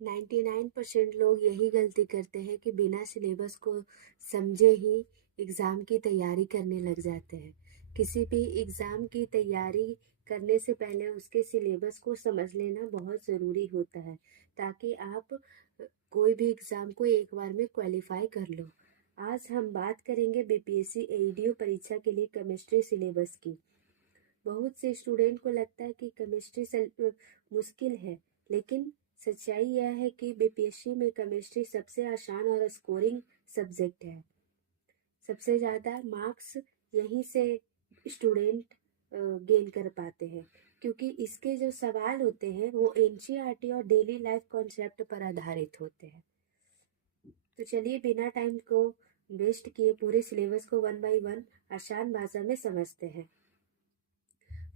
99% लोग यही गलती करते हैं कि बिना सिलेबस को समझे ही एग्ज़ाम की तैयारी करने लग जाते हैं। किसी भी एग्ज़ाम की तैयारी करने से पहले उसके सिलेबस को समझ लेना बहुत ज़रूरी होता है, ताकि आप कोई भी एग्ज़ाम को एक बार में क्वालिफाई कर लो। आज हम बात करेंगे बीपीएससी एईडीओ परीक्षा के लिए केमिस्ट्री सिलेबस की। बहुत से स्टूडेंट को लगता है कि केमिस्ट्री मुश्किल है, लेकिन सच्चाई यह है कि बीपीएससी में केमिस्ट्री सबसे आसान और स्कोरिंग सब्जेक्ट है। सबसे ज़्यादा मार्क्स यहीं से स्टूडेंट गेन कर पाते हैं, क्योंकि इसके जो सवाल होते हैं वो एनसीईआरटी और डेली लाइफ कॉन्सेप्ट पर आधारित होते हैं। तो चलिए बिना टाइम को वेस्ट किए पूरे सिलेबस को 1 बाय 1 आसान भाषा में समझते हैं।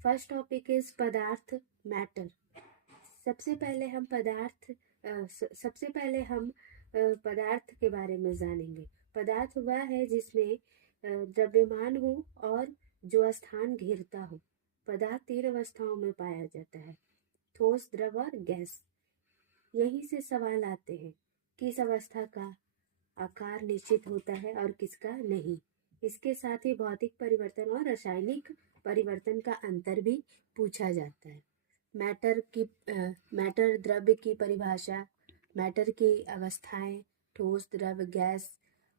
फर्स्ट टॉपिक इज पदार्थ मैटर। सबसे पहले हम पदार्थ के बारे में जानेंगे। पदार्थ वह है जिसमें द्रव्यमान हो और जो स्थान घेरता हो। पदार्थ 3 अवस्थाओं में पाया जाता है, ठोस, द्रव और गैस। यहीं से सवाल आते हैं, किस अवस्था का आकार निश्चित होता है और किसका नहीं। इसके साथ ही भौतिक परिवर्तन और रासायनिक परिवर्तन का अंतर भी पूछा जाता है। मैटर द्रव्य की परिभाषा, मैटर की अवस्थाएं, ठोस, द्रव, गैस,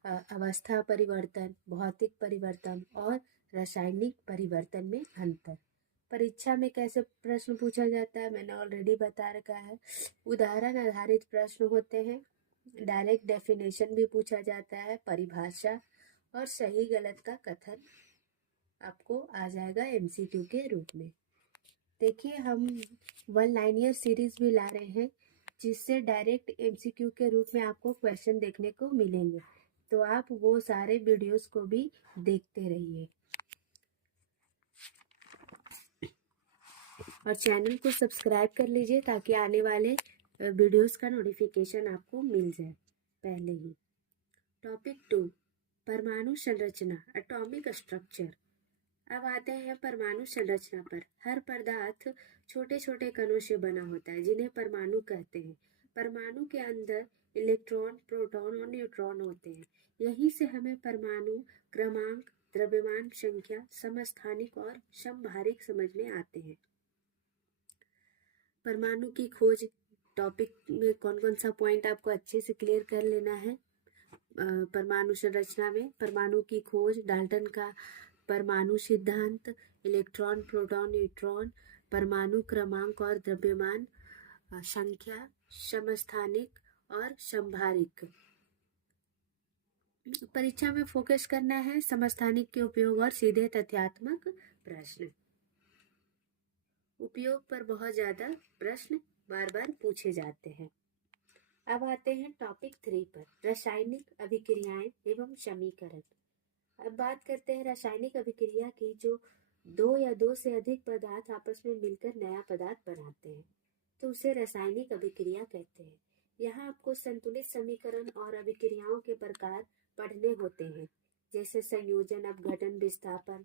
अवस्था परिवर्तन, भौतिक परिवर्तन और रासायनिक परिवर्तन में अंतर। परीक्षा में कैसे प्रश्न पूछा जाता है मैंने ऑलरेडी बता रखा है। उदाहरण आधारित प्रश्न होते हैं, डायरेक्ट डेफिनेशन भी पूछा जाता है, परिभाषा और सही गलत का कथन आपको आ जाएगा एमसीक्यू के रूप में। देखिए हम 1 लाइनियर सीरीज भी ला रहे हैं, जिससे डायरेक्ट एमसीक्यू के रूप में आपको क्वेश्चन देखने को मिलेंगे, तो आप वो सारे वीडियोस को भी देखते रहिए और चैनल को सब्सक्राइब कर लीजिए ताकि आने वाले वीडियोस का नोटिफिकेशन आपको मिल जाए पहले ही। टॉपिक 2, परमाणु संरचना, एटॉमिक स्ट्रक्चर। अब आते हैं परमाणु संरचना पर। हर पदार्थ छोटे छोटे कणों से बना होता है, जिन्हें परमाणु कहते हैं। परमाणु के अंदर इलेक्ट्रॉन, प्रोटॉन और न्यूट्रॉन होते हैं। यहीं से हमें परमाणु क्रमांक, द्रव्यमान संख्या, समस्थानिक और समभारिक समझ में आते हैं। परमाणु की खोज टॉपिक में कौन कौन सा पॉइंट आपको अच्छे से क्लियर कर लेना है। परमाणु संरचना में परमाणु की खोज, डाल्टन का परमाणु सिद्धांत, इलेक्ट्रॉन, प्रोटॉन, न्यूट्रॉन, परमाणु क्रमांक और द्रव्यमान संख्या, समस्थानिक और समभारिक। परीक्षा में फोकस करना है समस्थानिक के उपयोग और सीधे तथ्यात्मक प्रश्न। उपयोग पर बहुत ज्यादा प्रश्न बार बार पूछे जाते हैं। अब आते हैं टॉपिक 3 पर, रासायनिक अभिक्रियाएं एवं समीकरण। अब बात करते हैं रासायनिक अभिक्रिया की, जो 2 या 2 से अधिक पदार्थ आपस में मिलकर नया पदार्थ बनाते हैं, तो उसे रासायनिक अभिक्रिया कहते हैं। यहाँ आपको संतुलित समीकरण और अभिक्रियाओं के प्रकार पढ़ने होते हैं, जैसे संयोजन, अपघटन, विस्थापन।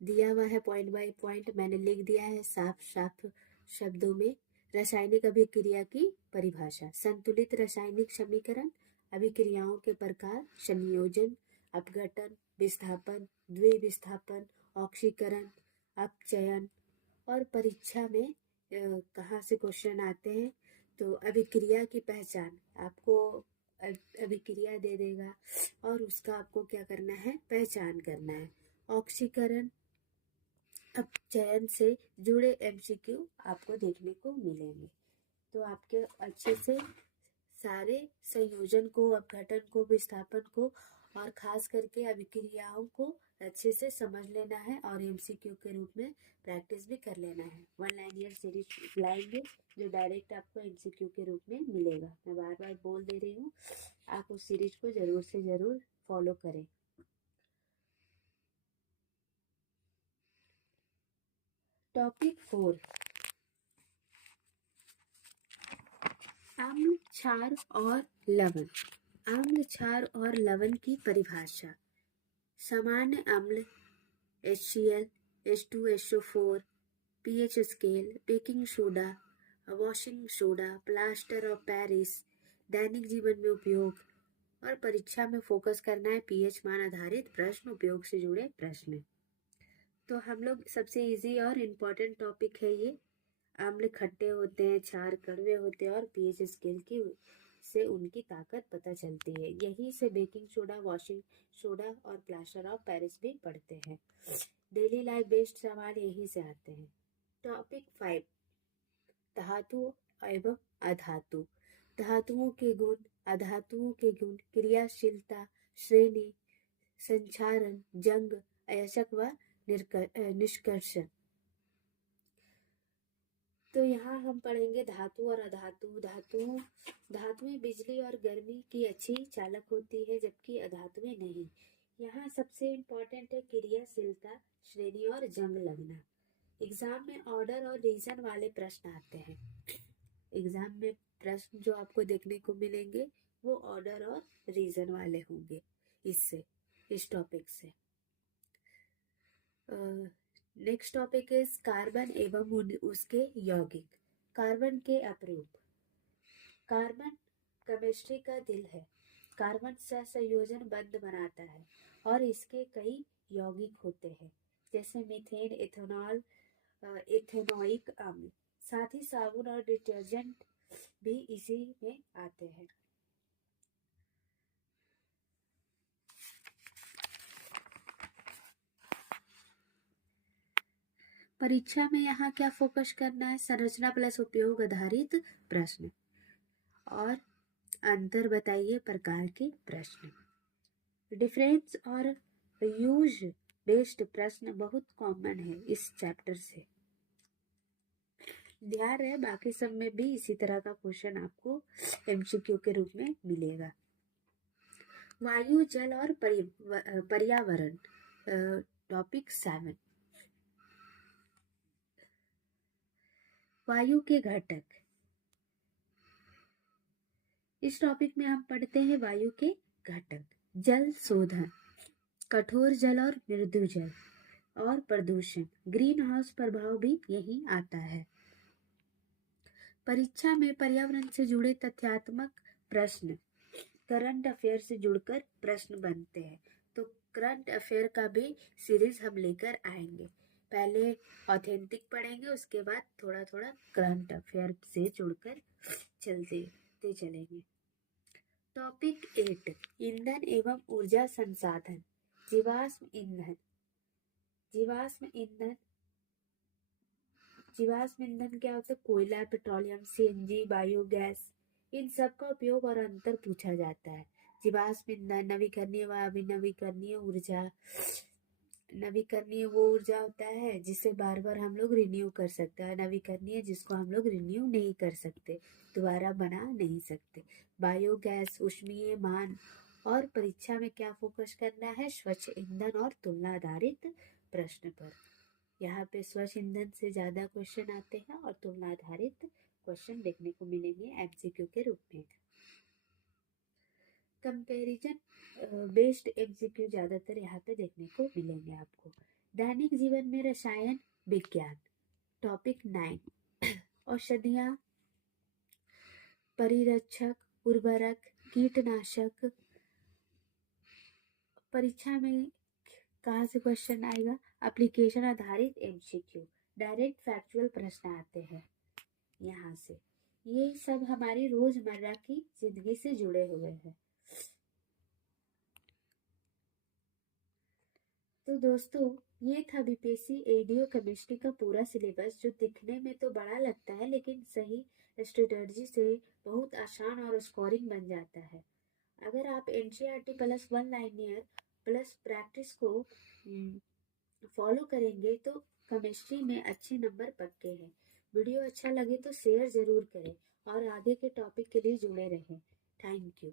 दिया हुआ है पॉइंट बाय पॉइंट, मैंने लिख दिया है साफ साफ शब्दों में। रासायनिक अभिक्रिया की परिभाषा: संतुलित रासायनिक समीकरण, अभिक्रियाओं के प्रकार, संयोजन, अपघटन, विस्थापन, द्विविस्थापन, ऑक्सीकरण, अपचयन। और परीक्षा में कहाँ से क्वेश्चन आते हैं, तो अभिक्रिया की पहचान, आपको अभिक्रिया दे देगा और उसका आपको क्या करना है, पहचान करना है। ऑक्सीकरण, अपचयन से जुड़े एमसीक्यू आपको देखने को मिलेंगे, तो आपके अच्छे से सारे संयोजन को, अपघटन को, विस्थापन को और खास करके अभिक्रियाओं को अच्छे से समझ लेना है और एमसीक्यू के रूप में प्रैक्टिस भी कर लेना है। 1 लाइनियर सीरीज लाएंगे जो डायरेक्ट आपको एमसीक्यू के रूप में मिलेगा। मैं बार बार बोल दे रही हूँ, आप उस सीरीज को जरूर से जरूर फॉलो करें। टॉपिक 4, अम्ल, क्षार और लवण। अम्ल, क्षार और लवण की परिभाषा: सामान्य अम्ल HCl, H2SO4, pH scale, baking soda, washing soda, plaster of Paris, दैनिक जीवन में उपयोग और परीक्षा में फोकस करना है पीएच मान आधारित प्रश्न, उपयोग से जुड़े प्रश्न। तो हम लोग सबसे इजी और इम्पोर्टेंट टॉपिक है ये। आम्ल खट्टे होते हैं, क्षार कड़वे होते हैं और पीएच स्केल की से उनकी ताकत पता चलती है। यही से बेकिंग सोडा, वॉशिंग सोडा और प्लास्टर ऑफ पेरिस भी पढ़ते हैं। डेली लाइफ बेस्ड सवाल यहीं से आते हैं। टॉपिक 5, धातु एवं अधातु। धातुओं के गुण, अधातुओं के गुण, क्रियाशीलता, श्रेणी, संचारण, जंग, अयस्क व निष्कर्षण। तो यहाँ हम पढ़ेंगे धातु और अधातु। धातुएं बिजली और गर्मी की अच्छी चालक होती है, जबकि अधातुएं नहीं। यहाँ सबसे इम्पोर्टेंट है क्रियाशीलता, श्रेणी और जंग लगना। एग्जाम में ऑर्डर और रीजन वाले प्रश्न आते हैं। एग्जाम में प्रश्न जो आपको देखने को मिलेंगे वो ऑर्डर और रीजन वाले होंगे इस टॉपिक से। नेक्स्ट टॉपिक इज कार्बन एवं उसके यौगिक। कार्बन के अपरूप। कार्बन केमिस्ट्री का दिल है। कार्बन सहसंयोजन बंध बनाता है और इसके कई यौगिक होते हैं, जैसे मीथेन, इथेनॉल, इथेनोइक अम्ल। साथ ही साबुन और डिटर्जेंट भी इसी में आते हैं। परीक्षा में यहाँ क्या फोकस करना है? संरचना प्लस उपयोग आधारित प्रश्न और अंतर बताइए प्रकार के प्रश्न। डिफरेंस और यूज बेस्ड प्रश्न बहुत कॉमन है इस चैप्टर से। ध्यान रहे बाकी सब में भी इसी तरह का क्वेश्चन आपको एमसीक्यू के रूप में मिलेगा। वायु, जल और पर्यावरण, टॉपिक 7। वायु के घटक। इस टॉपिक में हम पढ़ते हैं वायु के घटक। जल शोधन, कठोर जल और मृदु जल और प्रदूषण, ग्रीन हाउस प्रभाव भी यही आता है। परीक्षा में पर्यावरण से जुड़े तथ्यात्मक प्रश्न करंट अफेयर से जुड़कर प्रश्न बनते हैं। तो करंट अफेयर का भी सीरीज हम लेकर आएंगे। पहले ऑथेंटिक पढ़ेंगे, उसके बाद थोड़ा थोड़ा करंट अफेयर से जुड़कर चलते चलेंगे। टॉपिक 8, ईंधन एवं ऊर्जा संसाधन। जीवाश्म ईंधन। जीवाश्म ईंधन क्या होता है? कोयला, पेट्रोलियम, सीएनजी, बायोगैस, इन सब का उपयोग और अंतर पूछा जाता है। जीवाश्म ईंधन नवीकरणीय व अविनवीकरणीय ऊर्जा। नवीकरणीय वो ऊर्जा होता है जिसे बार बार हम लोग रिन्यू कर सकते हैं, नवीकरणीय जिसको हम लोग रिन्यू नहीं कर सकते, दोबारा बना नहीं सकते। बायोगैस, ऊष्मीय मान। और परीक्षा में क्या फोकस करना है? स्वच्छ ईंधन और तुलना आधारित प्रश्न पर। यहाँ पे स्वच्छ ईंधन से ज्यादा क्वेश्चन आते हैं और तुलना आधारित क्वेश्चन देखने को मिलेंगे एमसीक्यू के रूप में। कंपैरिजन बेस्ड एमसीक्यू ज्यादातर यहाँ पे देखने को मिलेंगे आपको। दैनिक जीवन में रसायन विज्ञान, टॉपिक 9। औषधियाँ, परिरक्षक, उर्वरक, कीटनाशक। परीक्षा में कहाँ से क्वेश्चन आएगा? एप्लीकेशन आधारित एमसीक्यू, डायरेक्ट फैक्चुअल प्रश्न आते हैं यहाँ से। ये सब हमारी रोजमर्रा की जिंदगी से जुड़े हुए हैं। तो दोस्तों ये था बीपीएससी एडीओ केमिस्ट्री का पूरा सिलेबस, जो दिखने में तो बड़ा लगता है लेकिन सही स्ट्रेटजी से बहुत आसान और स्कोरिंग बन जाता है। अगर आप NCERT plus 1 linear plus practice को फॉलो करेंगे तो केमिस्ट्री में अच्छे नंबर पक्के हैं। वीडियो अच्छा लगे तो शेयर जरूर करें और आगे के टॉपिक के लिए जुड़े रहें। Thank you.